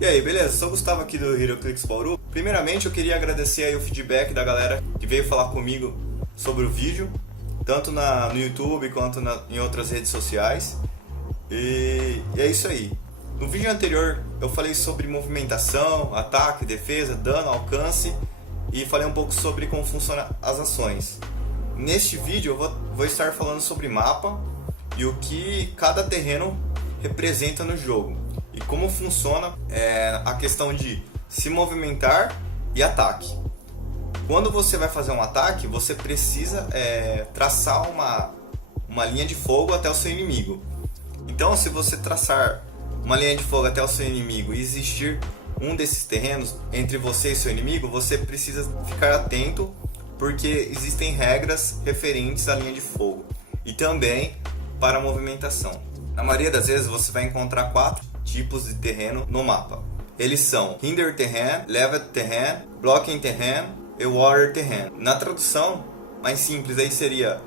E aí, beleza? Sou o Gustavo aqui do HeroClix Bauru. Primeiramente, eu queria agradecer aí o feedback da galera que veio falar comigo sobre o vídeo, tanto no YouTube quanto em outras redes sociais. E é isso aí. No vídeo anterior, eu falei sobre movimentação, ataque, defesa, dano, alcance e falei um pouco sobre como funcionam as ações. Neste vídeo, eu vou estar falando sobre mapa e o que cada terreno representa no jogo. E como funciona a questão de se movimentar e ataque. Quando você vai fazer um ataque, você precisa traçar uma linha de fogo até o seu inimigo. Então, se você traçar uma linha de fogo até o seu inimigo e existir um desses terrenos entre você e seu inimigo, você precisa ficar atento, porque existem regras referentes à linha de fogo e também para a movimentação. Na maioria das vezes você vai encontrar 4 tipos de terreno no mapa. Eles são Hinder Terrain, Level Terrain, Blocking Terrain e Water Terrain. Na tradução mais simples aí seria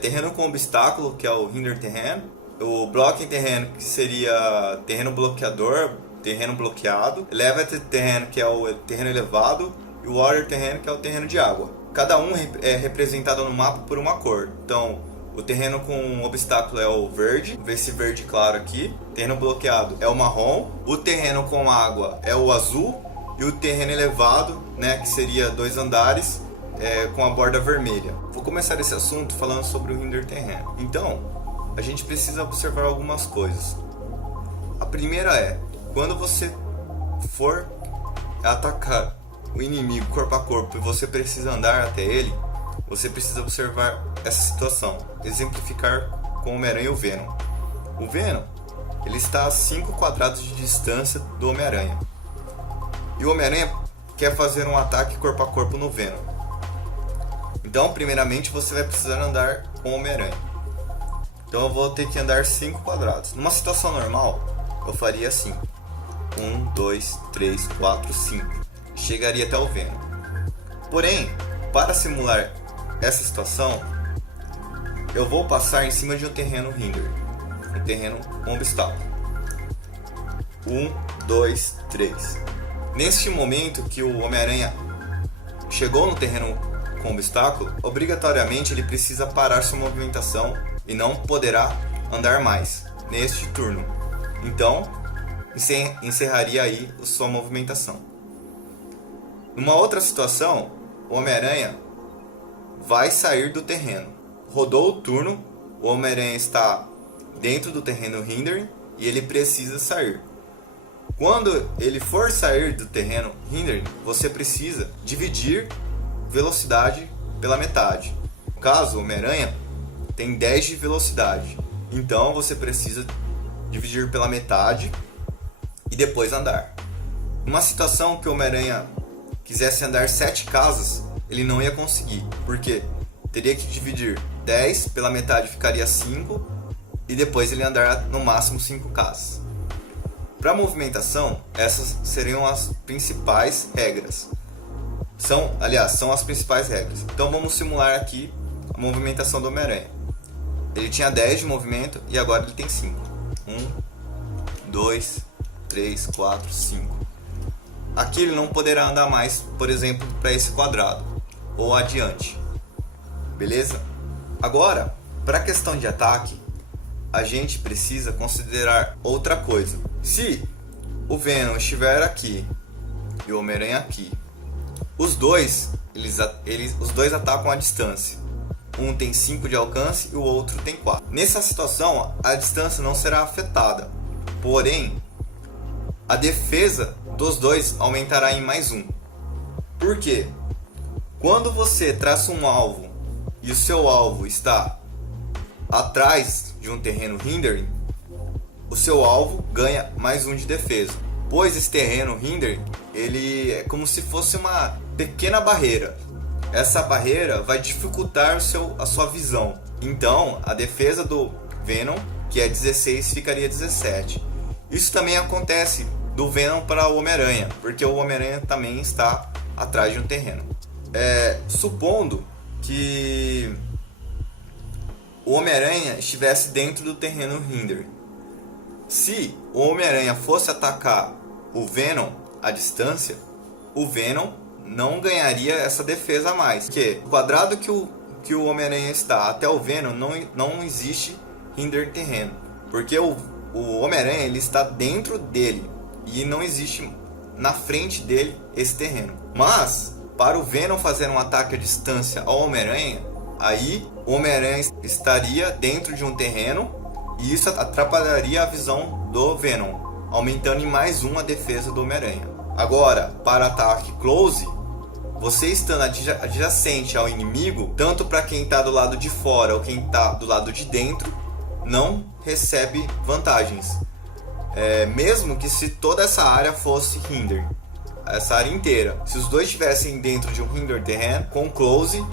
terreno com obstáculo, que é o Hinder Terrain, o Blocking Terrain, que seria terreno bloqueador, terreno bloqueado, Level Terrain, que é o terreno elevado, e o Water Terrain, que é o terreno de água. Cada um é representado no mapa por uma cor. Então, o terreno com obstáculo é o verde, vê esse verde claro aqui. O terreno bloqueado é o marrom. O terreno com água é o azul. E o terreno elevado, né, que seria 2 andares, com a borda vermelha. Vou começar esse assunto falando sobre o Hinder Terrain. Então, a gente precisa observar algumas coisas. A primeira é, quando você for atacar o inimigo corpo a corpo e você precisa andar até ele, você precisa observar essa situação, exemplificar com o Homem-Aranha e o Venom. O Venom, ele está a 5 quadrados de distância do Homem-Aranha. E o Homem-Aranha quer fazer um ataque corpo a corpo no Venom. Então, primeiramente, você vai precisar andar com o Homem-Aranha. Então, eu vou ter que andar 5 quadrados. Numa situação normal, eu faria assim: 1, 2, 3, 4, 5. Chegaria até o Venom. Porém, para simular essa situação, eu vou passar em cima de um terreno hinder, um terreno com obstáculo. 1, 2, 3. Neste momento que o Homem-Aranha chegou no terreno com obstáculo, obrigatoriamente ele precisa parar sua movimentação e não poderá andar mais neste turno. Então, encerraria aí a sua movimentação. Numa outra situação, o Homem-Aranha vai sair do terreno. Rodou o turno, o Homem-Aranha está dentro do terreno Hindering e ele precisa sair. Quando ele for sair do terreno Hindering, você precisa dividir velocidade pela metade. No caso, o Homem-Aranha tem 10 de velocidade, então você precisa dividir pela metade e depois andar. Numa situação que o Homem-Aranha quisesse andar 7 casas, ele não ia conseguir, porque teria que dividir 10 pela metade, ficaria 5, e depois ele andar no máximo 5 casas. Para movimentação, essas seriam as principais regras. São as principais regras. Então vamos simular aqui a movimentação do Homem-Aranha. Ele tinha 10 de movimento e agora ele tem 5. 1, 2, 3, 4, 5. Aqui ele não poderá andar mais, por exemplo, para esse quadrado ou adiante. Beleza? Agora, para a questão de ataque, a gente precisa considerar outra coisa. Se o Venom estiver aqui e o Homem-Aranha aqui, os dois atacam à distância. Um tem 5 de alcance e o outro tem 4. Nessa situação, a distância não será afetada. Porém, a defesa dos dois aumentará em mais 1. Por quê? Quando você traça um alvo e o seu alvo está atrás de um terreno hindering, o seu alvo ganha mais 1 de defesa. Pois esse terreno hindering, ele é como se fosse uma pequena barreira. Essa barreira vai dificultar a sua visão. Então, a defesa do Venom, que é 16, ficaria 17. Isso também acontece do Venom para o Homem-Aranha, porque o Homem-Aranha também está atrás de um terreno. Supondo que o Homem-Aranha estivesse dentro do terreno Hinder. Se o Homem-Aranha fosse atacar o Venom à distância, o Venom não ganharia essa defesa a mais. Porque o quadrado que o Homem-Aranha está até o Venom não existe hinder terreno. Porque o Homem-Aranha ele está dentro dele e não existe na frente dele esse terreno. Mas para o Venom fazer um ataque à distância ao Homem-Aranha, aí o Homem-Aranha estaria dentro de um terreno e isso atrapalharia a visão do Venom, aumentando em mais uma a defesa do Homem-Aranha. Agora, para ataque close, você estando adjacente ao inimigo, tanto para quem está do lado de fora ou quem está do lado de dentro, não recebe vantagens. Mesmo que se toda essa área fosse hinder, essa área inteira, se os dois estivessem dentro de um hinder terreno, com close,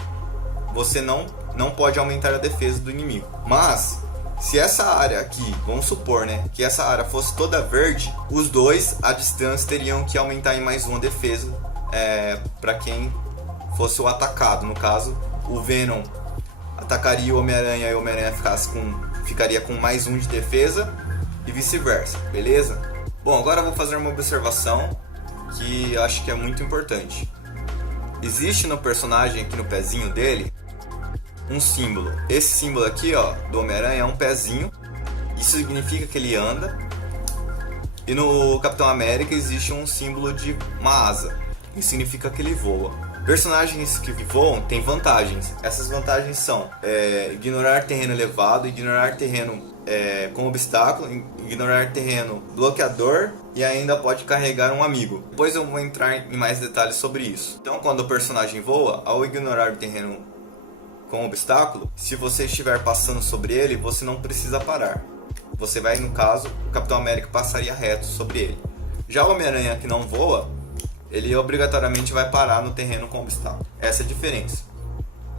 você não pode aumentar a defesa do inimigo. Mas se essa área aqui, vamos supor, que essa área fosse toda verde, os dois à distância teriam que aumentar em mais uma defesa para quem fosse o atacado. No caso, o Venom atacaria o Homem-Aranha e o Homem-Aranha ficaria com mais um de defesa e vice-versa, beleza? Bom, agora eu vou fazer uma observação que eu acho que é muito importante. Existe no personagem, aqui no pezinho dele, um símbolo. Esse símbolo aqui, ó, do Homem-Aranha é um pezinho. Isso significa que ele anda. E no Capitão América existe um símbolo de uma asa. Isso significa que ele voa. Personagens que voam têm vantagens. Essas vantagens são ignorar terreno elevado, ignorar terreno com obstáculo, ignorar terreno bloqueador e ainda pode carregar um amigo. Depois eu vou entrar em mais detalhes sobre isso. Então, quando o personagem voa, ao ignorar o terreno com obstáculo, se você estiver passando sobre ele, você não precisa parar. Você vai, no caso, o Capitão América passaria reto sobre ele. Já o Homem-Aranha que não voa, ele obrigatoriamente vai parar no terreno com obstáculo. Essa é a diferença.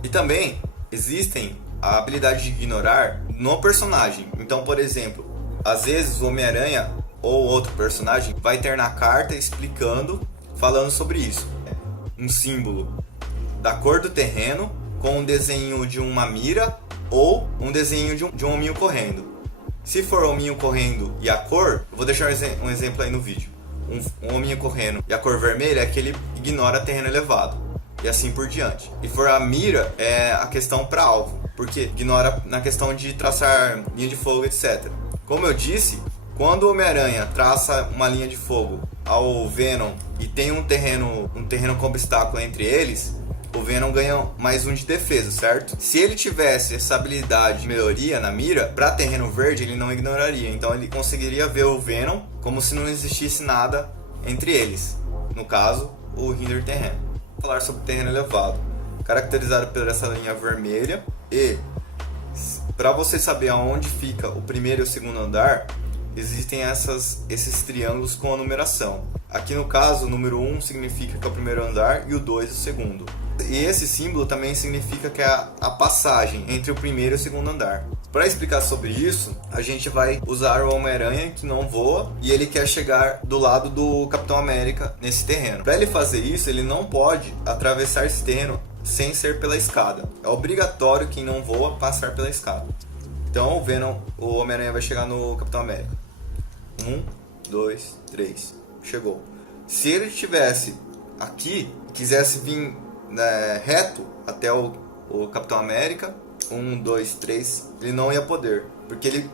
E também existem a habilidade de ignorar no personagem. Então, por exemplo, às vezes o Homem-Aranha ou outro personagem vai ter na carta explicando, falando sobre isso. Um símbolo da cor do terreno com um desenho de uma mira ou um desenho de um hominho correndo. Se for o hominho correndo e a cor, eu vou deixar um exemplo aí no vídeo. Um hominho correndo e a cor vermelha é que ele ignora terreno elevado. E assim por diante. E for a mira, é a questão para alvo. Porque ignora na questão de traçar linha de fogo, etc. Como eu disse, quando o Homem-Aranha traça uma linha de fogo ao Venom e tem um terreno com obstáculo entre eles, o Venom ganha mais um de defesa, certo? Se ele tivesse essa habilidade de melhoria na mira, para terreno verde ele não ignoraria. Então ele conseguiria ver o Venom como se não existisse nada entre eles. No caso, o hinder terreno. Vou falar sobre terreno elevado, caracterizado por essa linha vermelha. E para você saber aonde fica o primeiro e o segundo andar, existem esses triângulos com a numeração. Aqui no caso, o número 1 significa que é o primeiro andar e o 2 o segundo. E esse símbolo também significa que é a passagem entre o primeiro e o segundo andar. Para explicar sobre isso, a gente vai usar o Homem-Aranha que não voa e ele quer chegar do lado do Capitão América nesse terreno. Para ele fazer isso, ele não pode atravessar esse terreno sem ser pela escada. É obrigatório quem não voa passar pela escada. Então o Homem-Aranha vai chegar no Capitão América. 1, 2, 3. Chegou. Se ele estivesse aqui, quisesse vir reto até o Capitão América, 1, 2, 3, ele não ia poder, porque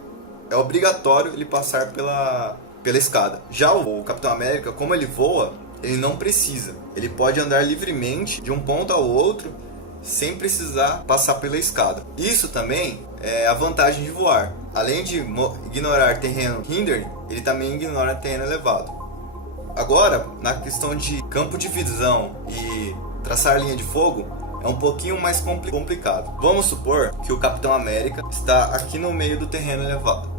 é obrigatório ele passar pela escada. Já o Capitão América, como ele voa, ele não precisa. Ele pode andar livremente de um ponto ao outro sem precisar passar pela escada. Isso também é a vantagem de voar. Além de ignorar terreno hinder, ele também ignora terreno elevado. Agora, na questão de campo de visão e traçar linha de fogo, é um pouquinho mais complicado. Vamos supor que o Capitão América está aqui no meio do terreno elevado.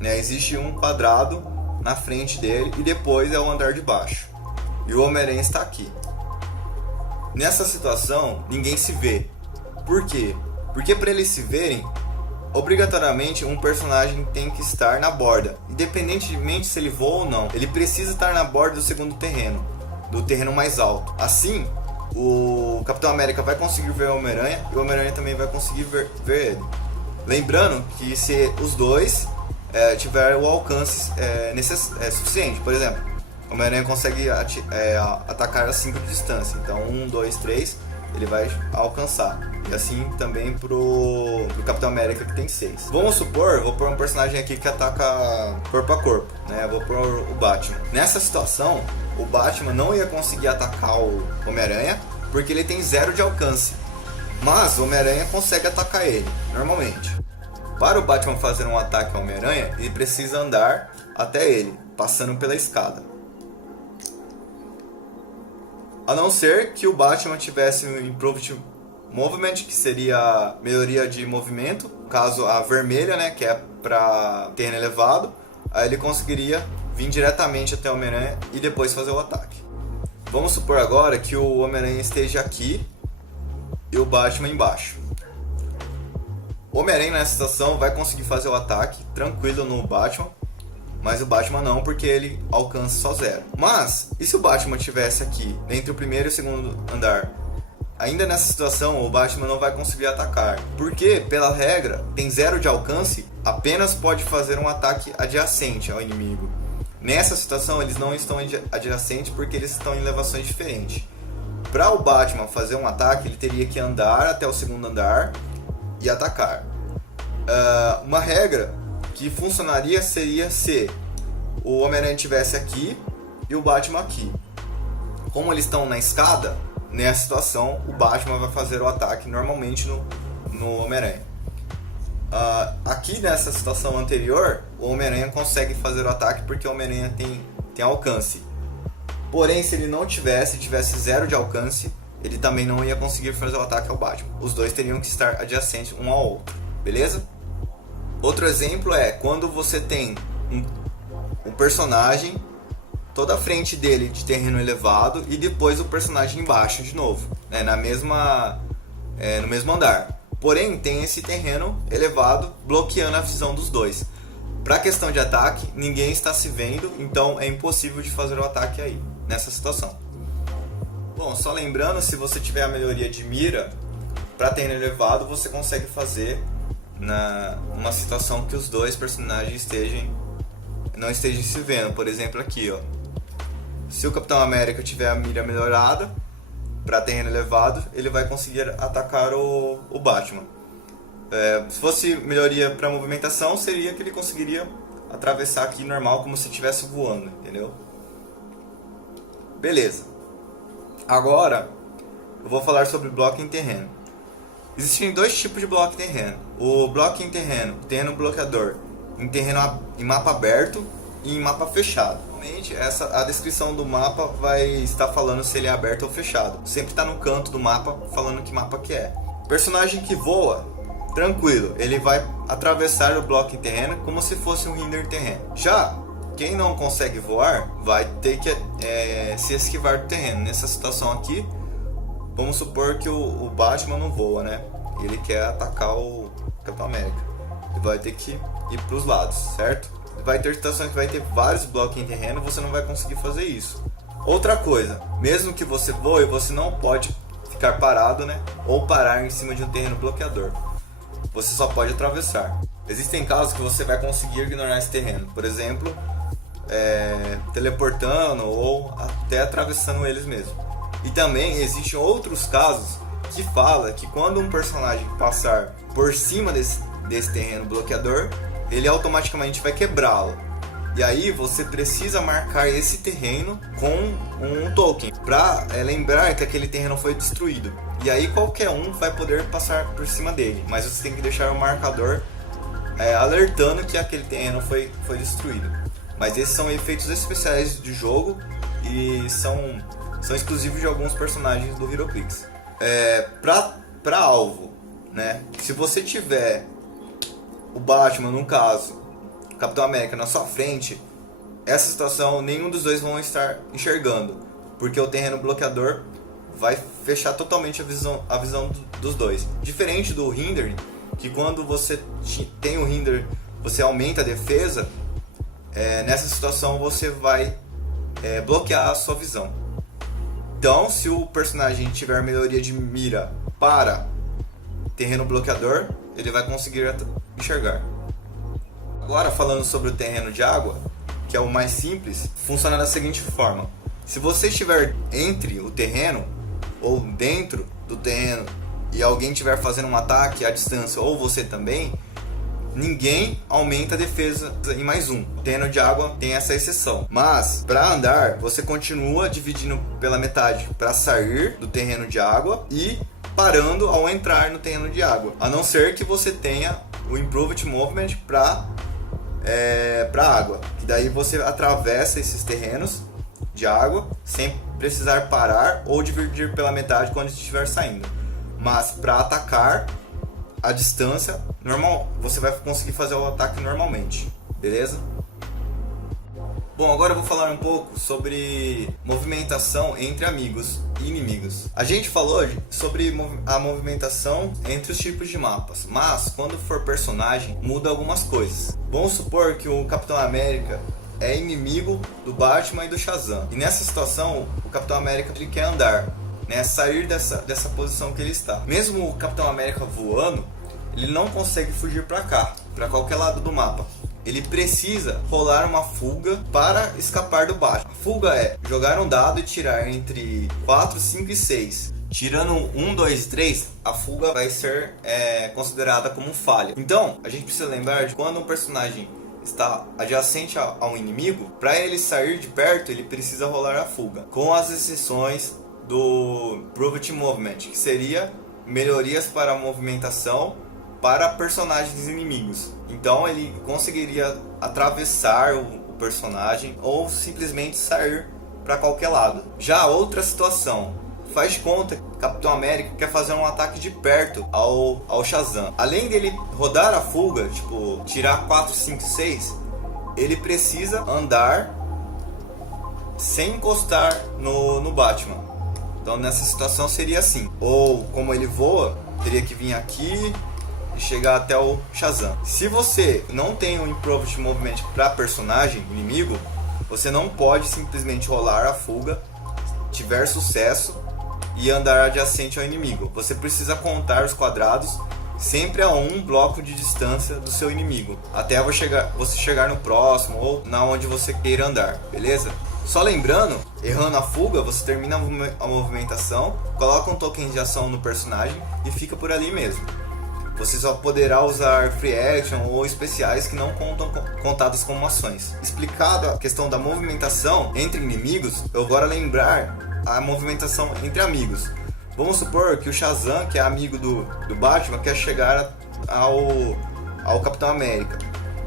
Existe um quadrado na frente dele e depois é o andar de baixo. E o Homem-Aranha está aqui. Nessa situação, ninguém se vê. Por quê? Porque para eles se verem, obrigatoriamente um personagem tem que estar na borda. Independentemente se ele voa ou não, ele precisa estar na borda do segundo terreno, do terreno mais alto. Assim, o Capitão América vai conseguir ver o Homem-Aranha e o Homem-Aranha também vai conseguir ver ele. Lembrando que se os dois tiver o alcance suficiente, por exemplo, o Homem-Aranha consegue atacar a 5 de distância. Então 1, 2, 3 ele vai alcançar. E assim também pro Capitão América, que tem 6. Vamos supor, vou pôr um personagem aqui que ataca corpo a corpo, né? Vou pôr o Batman. Nessa situação, o Batman não ia conseguir atacar o Homem-Aranha porque ele tem 0 de alcance. Mas o Homem-Aranha consegue atacar ele, normalmente. Para o Batman fazer um ataque ao Homem-Aranha, ele precisa andar até ele, passando pela escada. A não ser que o Batman tivesse um Improved Movement, que seria melhoria de movimento, caso a vermelha, né, que é para terreno elevado, aí ele conseguiria vir diretamente até o Homem-Aranha e depois fazer o ataque. Vamos supor agora que o Homem-Aranha esteja aqui e o Batman embaixo. O Homem-Aranha nessa situação vai conseguir fazer o ataque tranquilo no Batman, mas o Batman não, porque ele alcança só 0. Mas, e se o Batman estivesse aqui, entre o primeiro e o segundo andar? Ainda nessa situação, o Batman não vai conseguir atacar, porque, pela regra, tem 0 de alcance, apenas pode fazer um ataque adjacente ao inimigo. Nessa situação, eles não estão adjacentes porque eles estão em elevações diferentes. Para o Batman fazer um ataque, ele teria que andar até o segundo andar e atacar. Uma regra que funcionaria seria se o Homem-Aranha estivesse aqui e o Batman aqui. Como eles estão na escada, nessa situação o Batman vai fazer o ataque normalmente no Homem-Aranha. Aqui nessa situação anterior, o Homem-Aranha consegue fazer o ataque porque o Homem-Aranha tem alcance. Porém, se ele não tivesse 0 de alcance, ele também não ia conseguir fazer o ataque ao Batman. Os dois teriam que estar adjacentes um ao outro, beleza? Outro exemplo é quando você tem um personagem toda a frente dele de terreno elevado e depois o personagem embaixo de novo, né, no mesmo andar. Porém, tem esse terreno elevado bloqueando a visão dos dois. Para a questão de ataque, ninguém está se vendo, então é impossível de fazer o ataque aí, nessa situação. Bom, só lembrando, se você tiver a melhoria de mira, para terreno elevado você consegue fazer numa situação que os dois personagens não estejam se vendo. Por exemplo, aqui, ó. Se o Capitão América tiver a mira melhorada para terreno elevado, ele vai conseguir atacar o Batman. Se fosse melhoria para movimentação, seria que ele conseguiria atravessar aqui normal, como se estivesse voando, entendeu? Beleza. Agora eu vou falar sobre bloco em terreno. Existem 2 tipos de bloco em terreno. O bloco em terreno bloqueador, em mapa aberto e em mapa fechado. Normalmente a descrição do mapa vai estar falando se ele é aberto ou fechado. Sempre está no canto do mapa falando que mapa que é. Personagem que voa, tranquilo, ele vai atravessar o bloco em terreno como se fosse um hinder terreno. Já quem não consegue voar vai ter que se esquivar do terreno. Nessa situação aqui, vamos supor que o Batman não voa, né? Ele quer atacar o Capitão América. Ele vai ter que ir para os lados, certo? Vai ter situações que vai ter vários blocos em terreno, você não vai conseguir fazer isso. Outra coisa, mesmo que você voe, você não pode ficar parado, né? Ou parar em cima de um terreno bloqueador. Você só pode atravessar. Existem casos que você vai conseguir ignorar esse terreno. Por exemplo, teleportando ou até atravessando eles mesmo. E também existem outros casos que fala que quando um personagem passar por cima desse terreno bloqueador, ele automaticamente vai quebrá-lo. E aí você precisa marcar esse terreno com um token para lembrar que aquele terreno foi destruído. E aí qualquer um vai poder passar por cima dele, mas você tem que deixar o marcador alertando que aquele terreno foi destruído. Mas esses são efeitos especiais de jogo e são exclusivos de alguns personagens do HeroClix. Para alvo, né? Se você tiver o Batman, no caso, o Capitão América na sua frente, essa situação nenhum dos dois vão estar enxergando, porque o terreno bloqueador vai fechar totalmente a visão dos dois. Diferente do Hinder, que quando você tem o Hinder, você aumenta a defesa, nessa situação você vai bloquear a sua visão. Então, se o personagem tiver melhoria de mira para terreno bloqueador, ele vai conseguir enxergar. Agora, falando sobre o terreno de água, que é o mais simples, funciona da seguinte forma: se você estiver entre o terreno ou dentro do terreno e alguém estiver fazendo um ataque à distância ou você também, ninguém aumenta a defesa em mais um. O terreno de água tem essa exceção. Mas para andar, você continua dividindo pela metade para sair do terreno de água e parando ao entrar no terreno de água. A não ser que você tenha o Improved Movement para água. E daí você atravessa esses terrenos de água sem precisar parar ou dividir pela metade quando estiver saindo. Mas para atacar a distância normal, você vai conseguir fazer o ataque normalmente, beleza? Bom, agora eu vou falar um pouco sobre movimentação entre amigos e inimigos. A gente falou sobre a movimentação entre os tipos de mapas, mas quando for personagem muda algumas coisas. Vamos supor que o Capitão América é inimigo do Batman e do Shazam, e nessa situação o Capitão América ele quer andar, né, sair dessa posição que ele está. Mesmo o Capitão América voando, ele não consegue fugir para cá, para qualquer lado do mapa. Ele precisa rolar uma fuga para escapar do Batman. A fuga é jogar um dado e tirar entre 4, 5 e 6. Tirando 1, 2 e 3, a fuga vai ser considerada como falha. Então, a gente precisa lembrar de quando um personagem está adjacente a um inimigo, para ele sair de perto, ele precisa rolar a fuga. Com as exceções do Improved Movement, que seria melhorias para a movimentação para personagens inimigos. Então ele conseguiria atravessar o personagem ou simplesmente sair para qualquer lado. Já outra situação, faz de conta que o Capitão América quer fazer um ataque de perto ao Shazam. Além dele rodar a fuga, tipo tirar 4, 5, 6, ele precisa andar sem encostar no Batman. Então nessa situação seria assim: ou como ele voa, teria que vir aqui e chegar até o Shazam. Se você não tem um Improved Movement para personagem inimigo, você não pode simplesmente rolar a fuga, tiver sucesso e andar adjacente ao inimigo. Você precisa contar os quadrados sempre a um bloco de distância do seu inimigo, até você chegar no próximo ou na onde você queira andar, beleza? Só lembrando, errando a fuga, você termina a movimentação, coloca um token de ação no personagem e fica por ali mesmo. Você só poderá usar free action ou especiais que não contados como ações. Explicada a questão da movimentação entre inimigos, eu agora lembrar a movimentação entre amigos. Vamos supor que o Shazam, que é amigo do Batman, quer chegar ao Capitão América,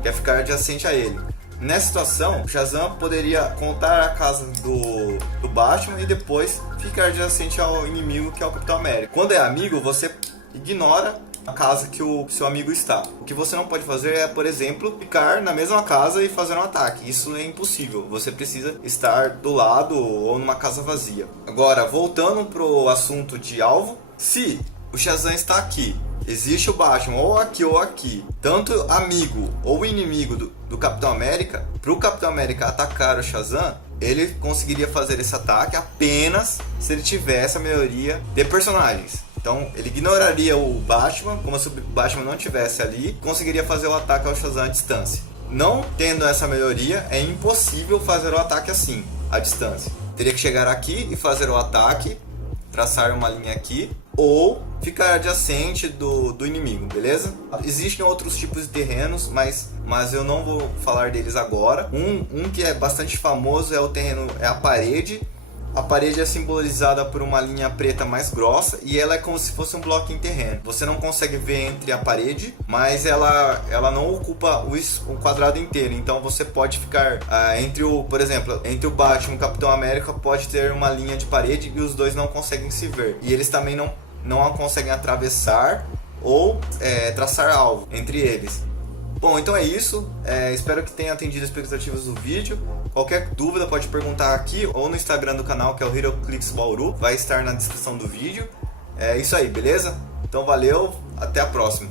quer ficar adjacente a ele. Nessa situação, o Shazam poderia contar a casa do Batman e depois ficar adjacente ao inimigo, que é o Capitão América. Quando é amigo, você ignora a casa que o seu amigo está. O que você não pode fazer é, por exemplo, ficar na mesma casa e fazer um ataque. Isso é impossível. Você precisa estar do lado ou numa casa vazia. Agora, voltando pro assunto de alvo, se o Shazam está aqui, existe o Batman ou aqui, tanto amigo ou inimigo do Capitão América, para o Capitão América atacar o Shazam, ele conseguiria fazer esse ataque apenas se ele tivesse a melhoria de personagens. Então ele ignoraria o Batman, como se o Batman não estivesse ali, conseguiria fazer o ataque ao Shazam à distância. Não tendo essa melhoria, é impossível fazer o ataque assim, à distância. Teria que chegar aqui e fazer o ataque, traçar uma linha aqui, ou ficar adjacente do inimigo, beleza? Existem outros tipos de terrenos, mas eu não vou falar deles agora. Um que é bastante famoso é a parede. A parede é simbolizada por uma linha preta mais grossa e ela é como se fosse um bloco em terreno. Você não consegue ver entre a parede, mas ela não ocupa o quadrado inteiro. Então você pode ficar por exemplo, entre o Batman e o Capitão América pode ter uma linha de parede e os dois não conseguem se ver. E eles também não conseguem atravessar ou traçar alvo entre eles. Bom, então é isso. Espero que tenha atendido as expectativas do vídeo. Qualquer dúvida pode perguntar aqui ou no Instagram do canal, que é o HeroClix Bauru. Vai estar na descrição do vídeo. É isso aí, beleza? Então valeu, até a próxima.